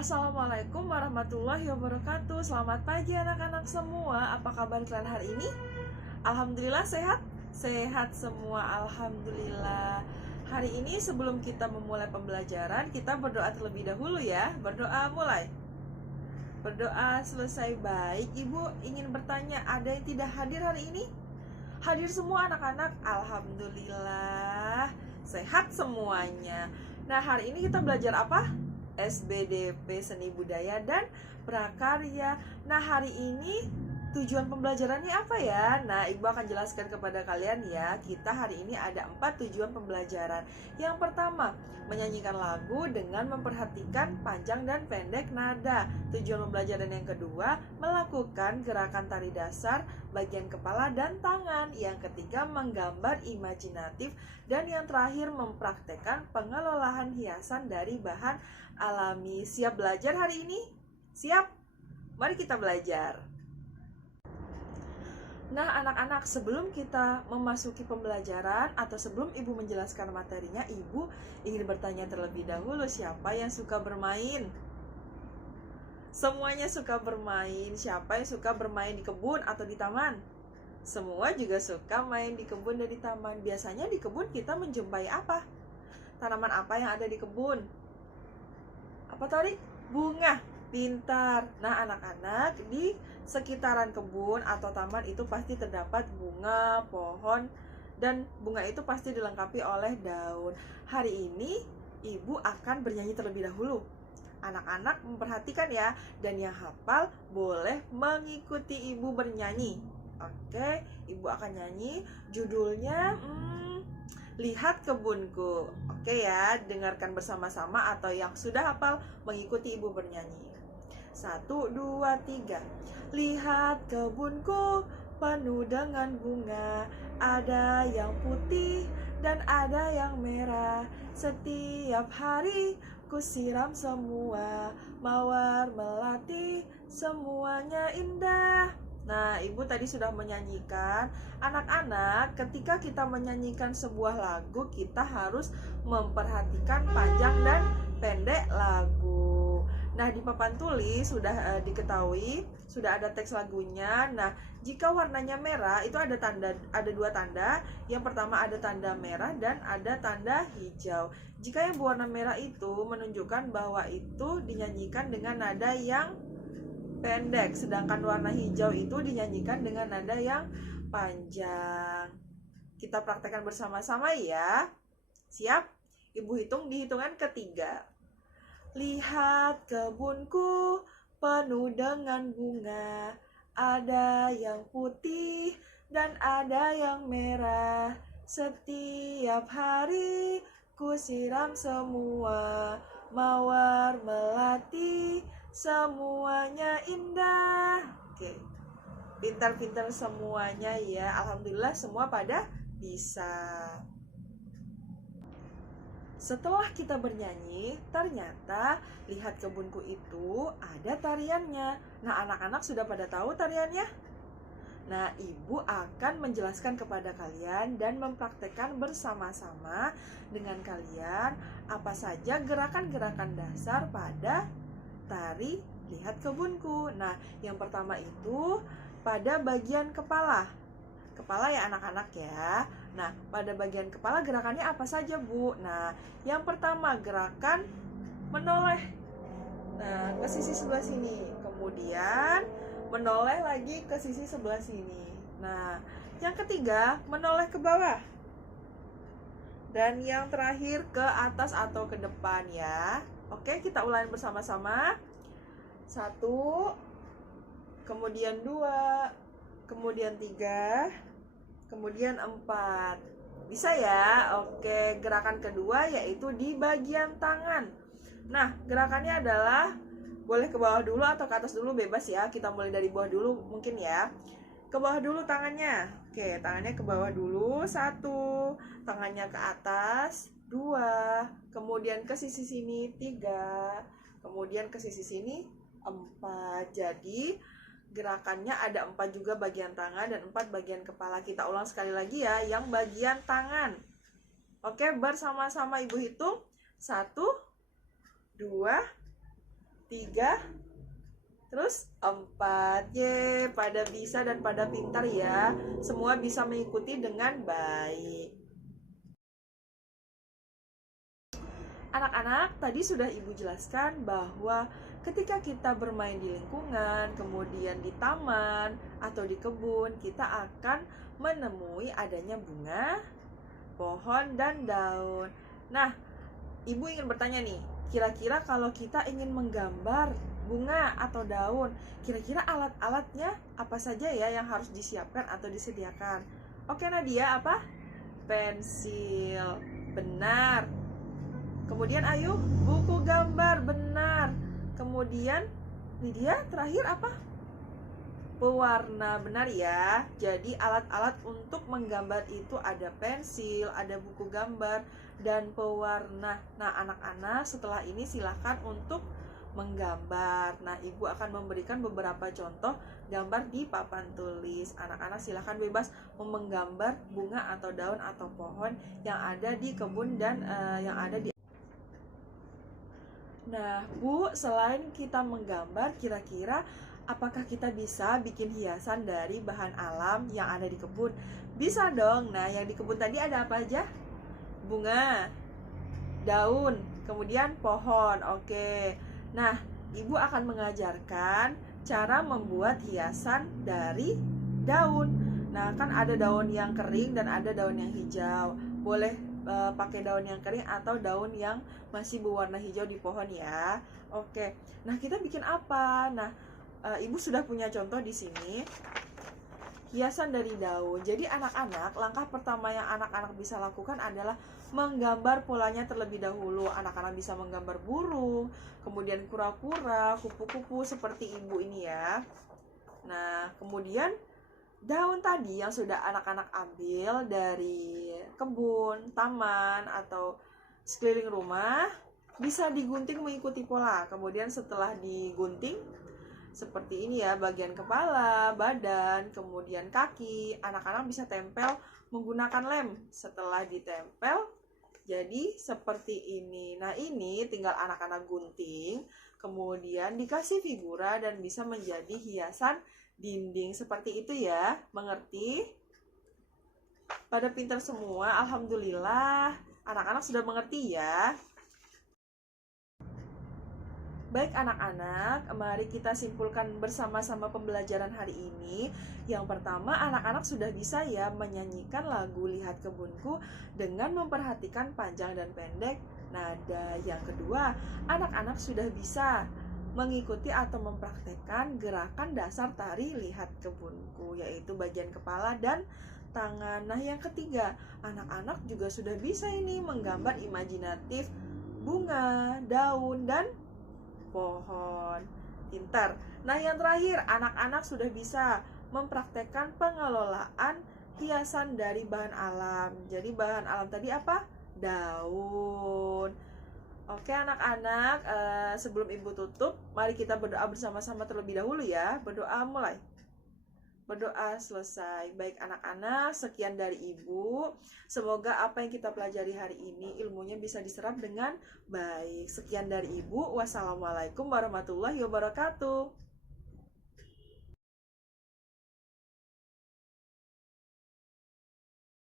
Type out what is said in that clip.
Assalamualaikum warahmatullahi wabarakatuh. Selamat pagi anak-anak semua. Apa kabar kalian hari ini? Alhamdulillah sehat? Sehat semua, alhamdulillah. Hari ini sebelum kita memulai pembelajaran, kita berdoa terlebih dahulu ya. Berdoa mulai. Berdoa selesai. Baik, Ibu ingin bertanya, ada yang tidak hadir hari ini? Hadir semua anak-anak? Alhamdulillah sehat semuanya. Nah, hari ini kita belajar apa? SBDP, Seni Budaya dan Prakarya. Nah, hari ini tujuan pembelajarannya apa ya? Nah, Ibu akan jelaskan kepada kalian ya. Kita hari ini ada 4 tujuan pembelajaran. Yang pertama, menyanyikan lagu dengan memperhatikan panjang dan pendek nada. Tujuan pembelajaran yang kedua, melakukan gerakan tari dasar bagian kepala dan tangan. Yang ketiga, menggambar imajinatif. Dan yang terakhir, mempraktekkan pengelolaan hiasan dari bahan alami. Siap belajar hari ini? Siap? Mari kita belajar. Nah, anak-anak, sebelum kita memasuki pembelajaran atau sebelum Ibu menjelaskan materinya, Ibu ingin bertanya terlebih dahulu, siapa yang suka bermain? Semuanya suka bermain. Siapa yang suka bermain di kebun atau di taman? Semua juga suka main di kebun dan di taman. Biasanya di kebun kita menjumpai apa? Tanaman apa yang ada di kebun? Apa tadi? Bunga. Pintar. Nah, anak-anak, di sekitaran kebun atau taman itu pasti terdapat bunga, pohon, dan bunga itu pasti dilengkapi oleh daun. Hari ini Ibu akan bernyanyi terlebih dahulu. Anak-anak memperhatikan ya, dan yang hafal boleh mengikuti Ibu bernyanyi. Oke, Ibu akan nyanyi. Judulnya Lihat Kebunku. Oke ya, dengarkan bersama-sama atau yang sudah hafal mengikuti Ibu bernyanyi. 1, 2, 3. Lihat kebunku penuh dengan bunga, ada yang putih dan ada yang merah. Setiap hari ku siram semua, mawar melati semuanya indah. Nah, Ibu tadi sudah menyanyikan. Anak-anak, ketika kita menyanyikan sebuah lagu, kita harus memperhatikan panjang dan pendek lagu. Nah, di papan tulis sudah diketahui, sudah ada teks lagunya. Nah, jika warnanya merah, itu ada dua tanda. Yang pertama ada tanda merah dan ada tanda hijau. Jika yang berwarna merah itu menunjukkan bahwa itu dinyanyikan dengan nada yang pendek, sedangkan warna hijau itu dinyanyikan dengan nada yang panjang. Kita praktekkan bersama-sama ya. Siap? Ibu hitung di hitungan ketiga. Lihat kebunku penuh dengan bunga, ada yang putih dan ada yang merah. Setiap hari ku siram semua, mawar melati semuanya indah. Oke, pintar-pintar semuanya ya. Alhamdulillah semua pada bisa. Setelah kita bernyanyi, ternyata lihat kebunku itu ada tariannya. Nah, anak-anak sudah pada tahu tariannya? Nah, Ibu akan menjelaskan kepada kalian dan mempraktekkan bersama-sama dengan kalian apa saja gerakan-gerakan dasar pada tari Lihat Kebunku. Nah, yang pertama itu pada bagian kepala. Kepala ya anak-anak ya. Nah, pada bagian kepala gerakannya apa saja, Bu? Nah, yang pertama gerakan menoleh. Nah, ke sisi sebelah sini. Kemudian menoleh lagi ke sisi sebelah sini. Nah, yang ketiga menoleh ke bawah. Dan yang terakhir ke atas atau ke depan ya. Oke, kita ulangi bersama-sama. 1, kemudian 2, kemudian 3, kemudian 4. Bisa ya? Oke, gerakan kedua yaitu di bagian tangan. Nah, gerakannya adalah boleh ke bawah dulu atau ke atas dulu, bebas ya. Kita mulai dari bawah dulu mungkin ya. Ke bawah dulu tangannya. Oke, tangannya ke bawah dulu. 1, tangannya ke atas. 2, kemudian ke sisi sini. 3, kemudian ke sisi sini. 4. Jadi gerakannya ada 4 juga bagian tangan dan 4 bagian kepala. Kita ulang sekali lagi ya, yang bagian tangan. Oke, bersama-sama Ibu hitung. 1, 2, 3, terus 4. Pada bisa dan pada pintar ya. Semua bisa mengikuti dengan baik. Anak-anak, tadi sudah Ibu jelaskan bahwa ketika kita bermain di lingkungan, kemudian di taman atau di kebun, kita akan menemui adanya bunga, pohon, dan daun. Nah, Ibu ingin bertanya nih, kira-kira kalau kita ingin menggambar bunga atau daun, kira-kira alat-alatnya apa saja ya yang harus disiapkan atau disediakan? Oke Nadia, apa? Pensil, benar. Kemudian ayo, buku gambar, benar. Kemudian Lydia, terakhir apa? Pewarna, benar ya. Jadi alat-alat untuk menggambar itu ada pensil, ada buku gambar, dan pewarna. Nah anak-anak, setelah ini silahkan untuk menggambar. Nah Ibu akan memberikan beberapa contoh gambar di papan tulis. Anak-anak silahkan bebas menggambar bunga atau daun atau pohon yang ada di kebun dan yang ada di. Nah, Bu, selain kita menggambar, kira-kira apakah kita bisa bikin hiasan dari bahan alam yang ada di kebun? Bisa dong. Nah, yang di kebun tadi ada apa aja? Bunga, daun, kemudian pohon. Oke. Nah, Ibu akan mengajarkan cara membuat hiasan dari daun. Nah, kan ada daun yang kering dan ada daun yang hijau. Boleh pakai daun yang kering atau daun yang masih berwarna hijau di pohon ya. Oke. Nah, kita bikin apa? Nah, Ibu sudah punya contoh di sini. Hiasan dari daun. Jadi anak-anak, langkah pertama yang anak-anak bisa lakukan adalah menggambar polanya terlebih dahulu. Anak-anak bisa menggambar burung, kemudian kura-kura, kupu-kupu seperti Ibu ini ya. Nah, kemudian daun tadi yang sudah anak-anak ambil dari kebun, taman, atau sekeliling rumah bisa digunting mengikuti pola. Kemudian setelah digunting seperti ini ya, bagian kepala, badan, kemudian kaki, anak-anak bisa tempel menggunakan lem. Setelah ditempel jadi seperti ini. Nah ini tinggal anak-anak gunting, kemudian dikasih figura dan bisa menjadi hiasan dinding seperti itu ya. Mengerti? Pada pintar semua, alhamdulillah. Anak-anak sudah mengerti ya. Baik anak-anak, mari kita simpulkan bersama-sama pembelajaran hari ini. Yang pertama, anak-anak sudah bisa ya menyanyikan lagu Lihat Kebunku dengan memperhatikan panjang dan pendek nada. Yang kedua, anak-anak sudah bisa mengikuti atau mempraktekkan gerakan dasar tari Lihat Kebunku, yaitu bagian kepala dan tangan. Nah yang ketiga, anak-anak juga sudah bisa ini menggambar imajinatif bunga, daun, dan pohon. Pintar. Nah yang terakhir, anak-anak sudah bisa mempraktekkan pengelolaan hiasan dari bahan alam. Jadi bahan alam tadi apa? Daun. Oke anak-anak, sebelum Ibu tutup, mari kita berdoa bersama-sama terlebih dahulu ya. Berdoa mulai. Berdoa selesai. Baik anak-anak, sekian dari Ibu. Semoga apa yang kita pelajari hari ini ilmunya bisa diserap dengan baik. Sekian dari Ibu. Wassalamualaikum warahmatullahi wabarakatuh.